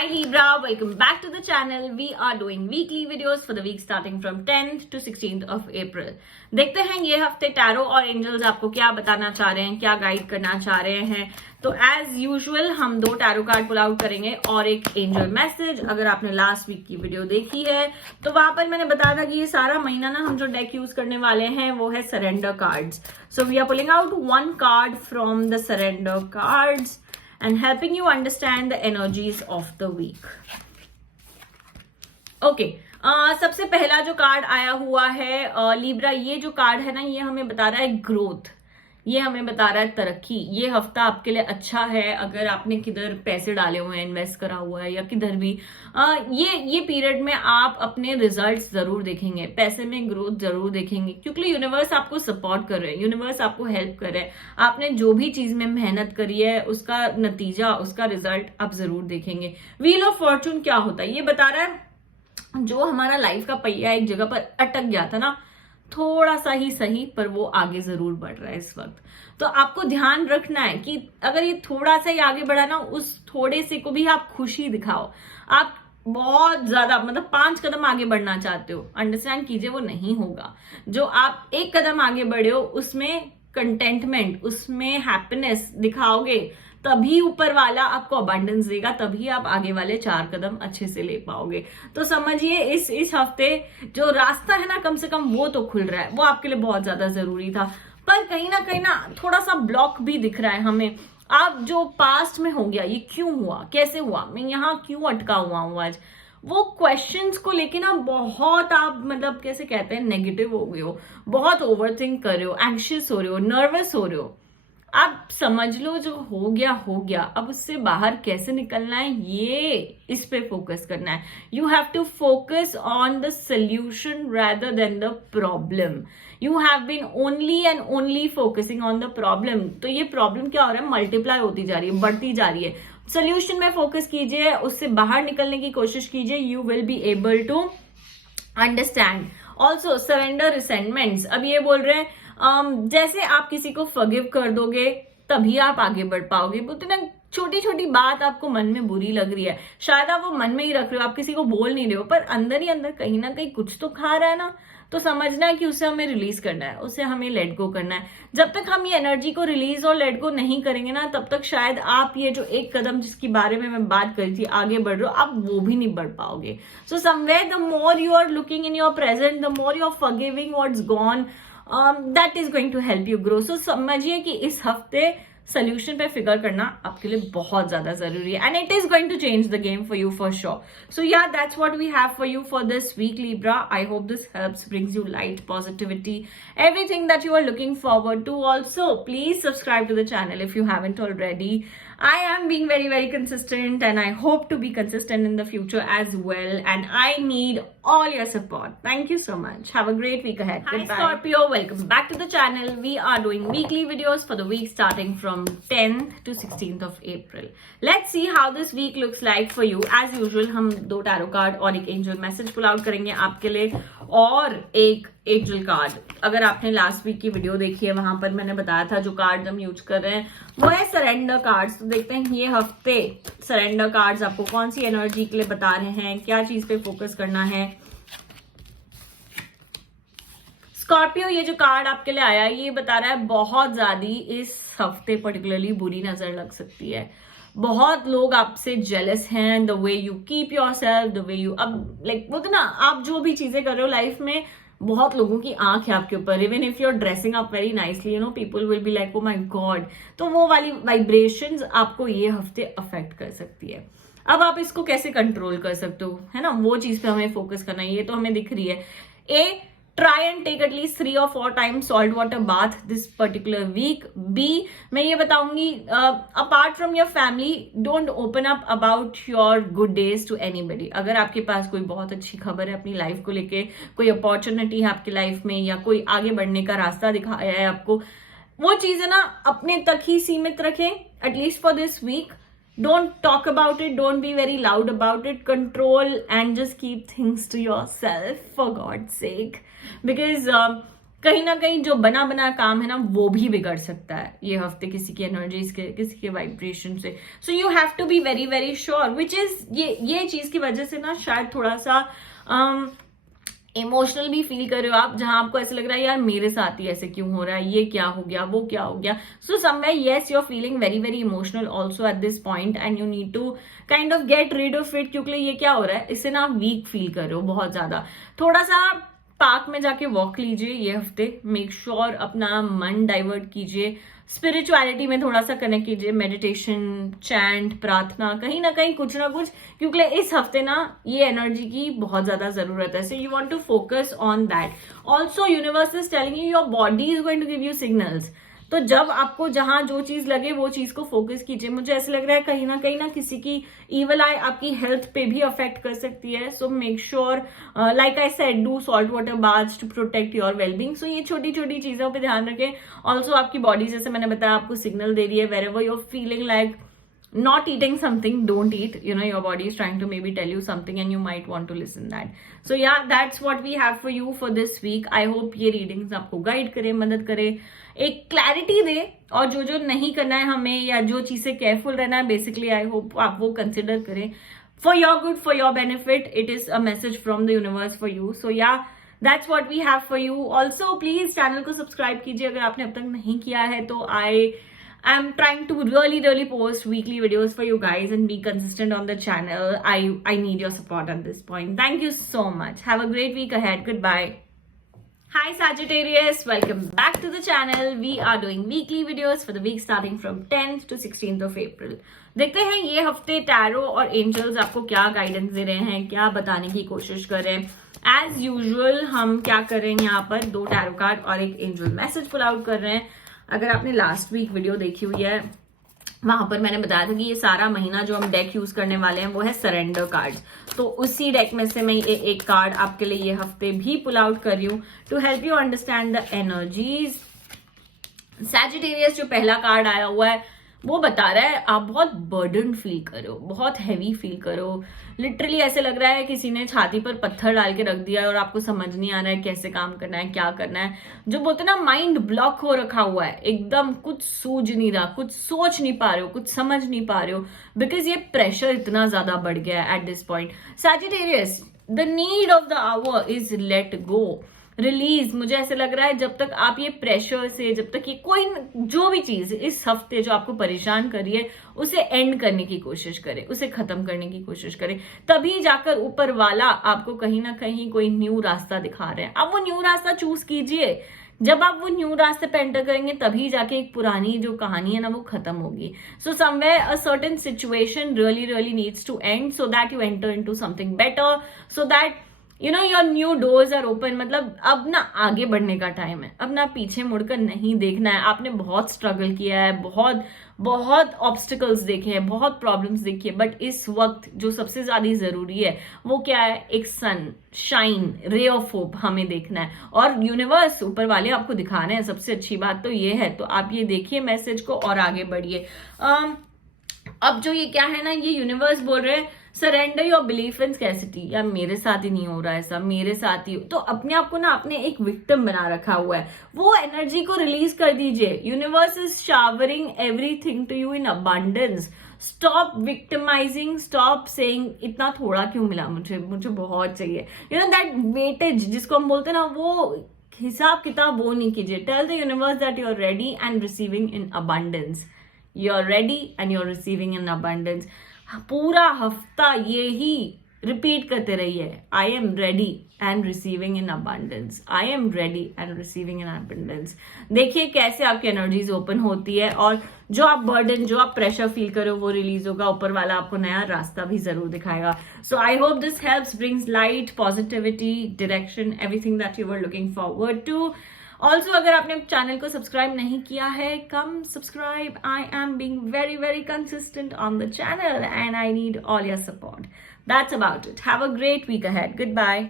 Hi Libra, welcome back to the channel. We are doing weekly videos for the week starting from 10th to 16th of April. देखते हैं ये हफ्ते tarot और angels आपको क्या बताना चाह रहे हैं, क्या गाइड करना चाह रहे हैं. तो एज यूजुअल हम 2 टैरो कार्ड पुल आउट करेंगे और एक एंजल मैसेज. अगर आपने लास्ट वीक की वीडियो देखी है तो वहां पर मैंने बताया था कि ये सारा महीना ना हम जो डेक यूज करने वाले हैं वो है surrender cards. So we are pulling out 1 card from the surrender cards and helping you understand the energies of the week. Okay, सबसे पहला जो कार्ड आया हुआ है लिब्रा, ये जो कार्ड है ना ये हमें बता रहा है ग्रोथ, ये हमें बता रहा है तरक्की. ये हफ्ता आपके लिए अच्छा है अगर आपने किधर पैसे डाले हुए हैं, इन्वेस्ट करा हुआ है या किधर भी. ये पीरियड में आप अपने रिजल्ट्स जरूर देखेंगे, पैसे में ग्रोथ जरूर देखेंगे क्योंकि यूनिवर्स आपको सपोर्ट कर रहे हैं, यूनिवर्स आपको हेल्प कर रहे हैं. आपने जो भी चीज में मेहनत करी है उसका नतीजा, उसका रिजल्ट आप जरूर देखेंगे. व्हील ऑफ फॉर्चून क्या होता है, ये बता रहा है जो हमारा लाइफ का पहिया एक जगह पर अटक गया था ना, थोड़ा सा ही सही पर वो आगे जरूर बढ़ रहा है इस वक्त. तो आपको ध्यान रखना है कि अगर ये थोड़ा सा ही आगे बढ़ा ना, उस थोड़े से को भी आप खुशी दिखाओ. आप बहुत ज्यादा मतलब 5 कदम आगे बढ़ना चाहते हो, अंडरस्टैंड कीजिए वो नहीं होगा. जो आप 1 कदम आगे बढ़े हो उसमें कंटेंटमेंट, उसमें हैप्पीनेस दिखाओगे तभी ऊपर वाला आपको अबंडेंस देगा, तभी आप आगे वाले 4 कदम अच्छे से ले पाओगे. तो समझिए इस हफ्ते जो रास्ता है ना कम से कम वो तो खुल रहा है, वो आपके लिए बहुत ज्यादा जरूरी था. पर कहीं ना थोड़ा सा ब्लॉक भी दिख रहा है हमें. आप जो पास्ट में हो गया, ये क्यों हुआ, कैसे हुआ, मैं यहाँ क्यों अटका हुआ हूँ आज, वो क्वेश्चंस को लेके ना बहुत आप मतलब कैसे कहते हैं नेगेटिव हो गए हो, बहुत ओवरथिंक कर रहे हो, एंग्शियस हो रहे हो, नर्वस हो रहे हो. आप समझ लो जो हो गया, अब उससे बाहर कैसे निकलना है ये इस पे फोकस करना है. You have to focus on the solution rather than the problem. You have been only and only focusing on the problem. तो ये प्रॉब्लम क्या हो रहा है, मल्टीप्लाई होती जा रही है, बढ़ती जा रही है. सोल्यूशन में फोकस कीजिए, उससे बाहर निकलने की कोशिश कीजिए. You will be able to understand. Also surrender resentments. अब ये बोल रहे हैं जैसे आप किसी को फॉरगिव कर दोगे तभी आप आगे बढ़ पाओगे. बोलते ना छोटी छोटी बात आपको मन में बुरी लग रही है, शायद आप वो मन में ही रख रहे हो, आप किसी को बोल नहीं रहे हो, पर अंदर ही अंदर कहीं ना कहीं कुछ तो खा रहा है ना. तो समझना है कि उसे हमें रिलीज करना है, उसे हमें लेट गो करना है. जब तक हम ये एनर्जी को रिलीज और लेट गो नहीं करेंगे ना, तब तक शायद आप ये जो 1 कदम जिसके बारे में मैं बात करी थी आगे बढ़ रहे हो, आप वो भी नहीं बढ़ पाओगे. So somewhere the more you are looking in your present, the more you are forgiving what's gone, that is going to help you grow. So समझिए कि इस हफ्ते सोल्यूशन पे फिगर करना आपके लिए बहुत ज्यादा जरूरी है, and it is going to change the game for you for sure. So yeah that's what we have for you for this week Libra. I hope this helps, brings you light, positivity, everything that you are looking forward to. Also please subscribe to the channel if you haven't already. I am being very consistent and I hope to be consistent in the future as well, and I need all your support. Thank you so much. Have a great week ahead. Hi Goodbye. Scorpio, welcome back to the channel. We are doing weekly videos for the week starting from 10th to 16th of April. Let's see how this week looks like for you. As usual हम 2 tarot card और एक angel message pull out करेंगे आपके लिए और एक angel card. अगर आपने लास्ट वीक की वीडियो देखी है वहां पर मैंने बताया था जो कार्ड हम यूज कर रहे हैं वो है सरेंडर कार्ड्स. तो देखते हैं ये हफ्ते सरेंडर कार्ड्स आपको कौन सी एनर्जी के लिए बता रहे हैं, क्या चीज पे फोकस करना है. स्कॉर्पियो, ये जो कार्ड आपके लिए आया है ये बता रहा है बहुत ज्यादा इस हफ्ते पर्टिकुलरली बुरी नजर लग सकती है. बहुत लोग आपसे जेलस हैं, the way you keep your self, the way you अब लाइक बोलते ना आप जो भी चीजें कर रहे हो लाइफ में, बहुत लोगों की आंख है आपके ऊपर. Even if you are dressing up very nicely, you know people will be like oh my God. तो वो वाली वाइब्रेशंस आपको ये हफ्ते अफेक्ट कर सकती है. अब आप इसको कैसे कंट्रोल कर सकते हो, है ना, वो चीज पे हमें फोकस करना है. ये तो हमें दिख रही है. Try and take at least 3 or 4 times salt water bath this particular week. B, मैं ये बताऊंगी apart from your family, don't open up about your good days to anybody. अगर आपके पास कोई बहुत अच्छी खबर है अपनी लाइफ को लेके, कोई अपॉर्चुनिटी है आपकी लाइफ में या कोई आगे बढ़ने का रास्ता दिखाया है आपको, वो चीजें ना अपने तक ही सीमित रखें at least for this week. Don't talk about it. Don't be very loud about it. Control and just keep things to yourself for God's sake. Because कहीं ना कहीं जो बना बना काम है ना वो भी बिगड़ सकता है ये हफ्ते किसी की एनर्जीज के, किसी के वाइब्रेशन से. So you have to be very very sure, which is ये चीज की वजह से ना शायद थोड़ा सा इमोशनल भी फील कर रहे हो आप, जहां आपको ऐसा लग रहा है यार मेरे साथ ही ऐसे क्यों हो रहा है, ये क्या हो गया, वो क्या हो गया. So somewhere yes, you are feeling very very emotional also at this point and you need to kind of get rid of it. क्योंकि ये क्या हो रहा है, इससे ना आप वीक फील कर रहे हो बहुत ज्यादा. थोड़ा सा पार्क में जाके वॉक लीजिए ये हफ्ते. मेक श्योर अपना मन डाइवर्ट कीजिए, स्पिरिचुअलिटी में थोड़ा सा कनेक्ट कीजिए, मेडिटेशन, चैंट, प्रार्थना, कहीं ना कहीं कुछ ना कुछ, क्योंकि इस हफ्ते ना ये एनर्जी की बहुत ज्यादा जरूरत है. So you want to focus on that. Also universe is telling you your body is going to give you signals. तो जब आपको जहां जो चीज लगे वो चीज को फोकस कीजिए. मुझे ऐसा लग रहा है कहीं ना किसी की इवल आई आपकी हेल्थ पे भी अफेक्ट कर सकती है. So make sure, like I said, do salt water baths to protect your wellbeing. So ये छोटी छोटी चीजों पे ध्यान रखें. ऑल्सो आपकी बॉडी, जैसे मैंने बताया, आपको सिग्नल दे रही है. Wherever you're feeling like not eating something, don't eat. You know, your body is trying to maybe tell you something and you might want to listen that. So yeah, that's what we have for you for this week. I hope ये readings आपको guide करे, मदद करे, एक clarity दे, और जो नहीं करना है हमें, या जो चीज से careful रहना है, basically I hope आप वो consider करें. For your good, for your benefit, it is a message from the universe for you. So yeah, that's what we have for you. Also, please channel को subscribe कीजिए अगर आपने अब तक नहीं किया है. तो I'm trying to really post weekly videos for you guys and be consistent on the channel. I need your support at this point. Thank you so much. Have a great week ahead. Goodbye. Hi Sagittarius, welcome back to the channel. We are doing weekly videos for the week starting from 10th to 16th of April. देखते हैं ये हफ्ते tarot और angels आपको क्या guidance दे रहे हैं, क्या बताने की कोशिश कर रहे हैं. एज यूजुअल हम क्या कर रहे हैं, यहाँ पर 2 टैरो कार्ड और एक एंजल मैसेज पुल आउट कर रहे हैं. अगर आपने लास्ट वीक वीडियो देखी हुई है, वहां पर मैंने बताया था कि ये सारा महीना जो हम डेक यूज करने वाले हैं वो है सरेंडर कार्ड्स. तो उसी डेक में से मैं एक कार्ड आपके लिए ये हफ्ते भी पुल आउट कर रही हूँ to help you understand the energies. Sagittarius जो पहला कार्ड आया हुआ है वो बता रहा है आप बहुत बर्डन फील करो, बहुत हैवी फील करो. लिटरली ऐसे लग रहा है किसी ने छाती पर पत्थर डाल के रख दिया है और आपको समझ नहीं आ रहा है कैसे काम करना है, क्या करना है. जो बोलते ना माइंड ब्लॉक हो रखा हुआ है, एकदम कुछ सूझ नहीं रहा, कुछ सोच नहीं पा रहे हो, कुछ समझ नहीं पा रहे हो, बिकॉज ये प्रेशर इतना ज्यादा बढ़ गया है eight this point. Sagittarius, the need of the our is let go, release. मुझे ऐसे लग रहा है जब तक आप ये प्रेशर से, जब तक ये कोई जो भी चीज इस हफ्ते जो आपको परेशान कर रही है उसे एंड करने की कोशिश करें, उसे खत्म करने की कोशिश करें, तभी जाकर ऊपर वाला आपको कहीं ना कहीं कोई न्यू रास्ता दिखा रहे हैं. अब वो न्यू रास्ता चूज कीजिए. जब आप वो न्यू रास्ते पे एंटर करेंगे तभी जाके एक पुरानी जो कहानी है ना वो खत्म होगी. So somewhere a certain situation really needs to end so that you enter into something better, so that you know your new doors are open. मतलब अब ना आगे बढ़ने का टाइम है, अब ना पीछे मुड़कर नहीं देखना है. आपने बहुत स्ट्रगल किया है, बहुत ऑब्स्टिकल्स देखे हैं, बहुत प्रॉब्लम्स देखी है, बट इस वक्त जो सबसे ज्यादा जरूरी है वो क्या है, एक sunshine, ray of hope हमें देखना है, और यूनिवर्स ऊपर वाले आपको दिखाना है. सबसे अच्छी बात तो ये है. तो आप ये देखिए मैसेज को और आगे बढ़िए. अब जो ये क्या है ना, ये यूनिवर्स बोल रहे हैं surrender your belief in scarcity. या मेरे साथ ही नहीं हो रहा है ऐसा, मेरे साथ ही. तो अपने आप को ना आपने एक विक्टिम बना रखा हुआ है, वो एनर्जी को रिलीज कर दीजिए. Universe is showering everything to you in abundance. Stop victimising, stop saying इतना थोड़ा क्यों मिला मुझे बहुत चाहिए. यू नो दैट वेटेज जिसको हम बोलते हैं ना, वो हिसाब किताब वो नहीं कीजिए. Tell the universe that you are ready and receiving in abundance. You are ready and you are receiving in abundance. पूरा हफ्ता ये ही रिपीट करते रहिए. I am ready and receiving in abundance. I am ready and receiving in abundance. देखिए कैसे आपकी energies open होती है, और जो आप बर्डन, जो आप प्रेशर फील करो वो रिलीज होगा. ऊपर वाला आपको नया रास्ता भी जरूर दिखाएगा. So I hope this helps, brings light, positivity, direction, everything that you were looking forward to. Also अगर आपने चैनल को सब्सक्राइब नहीं किया है, come subscribe. I am being very consistent on the channel and I need all your support. That's about it. Have a great week ahead. Goodbye.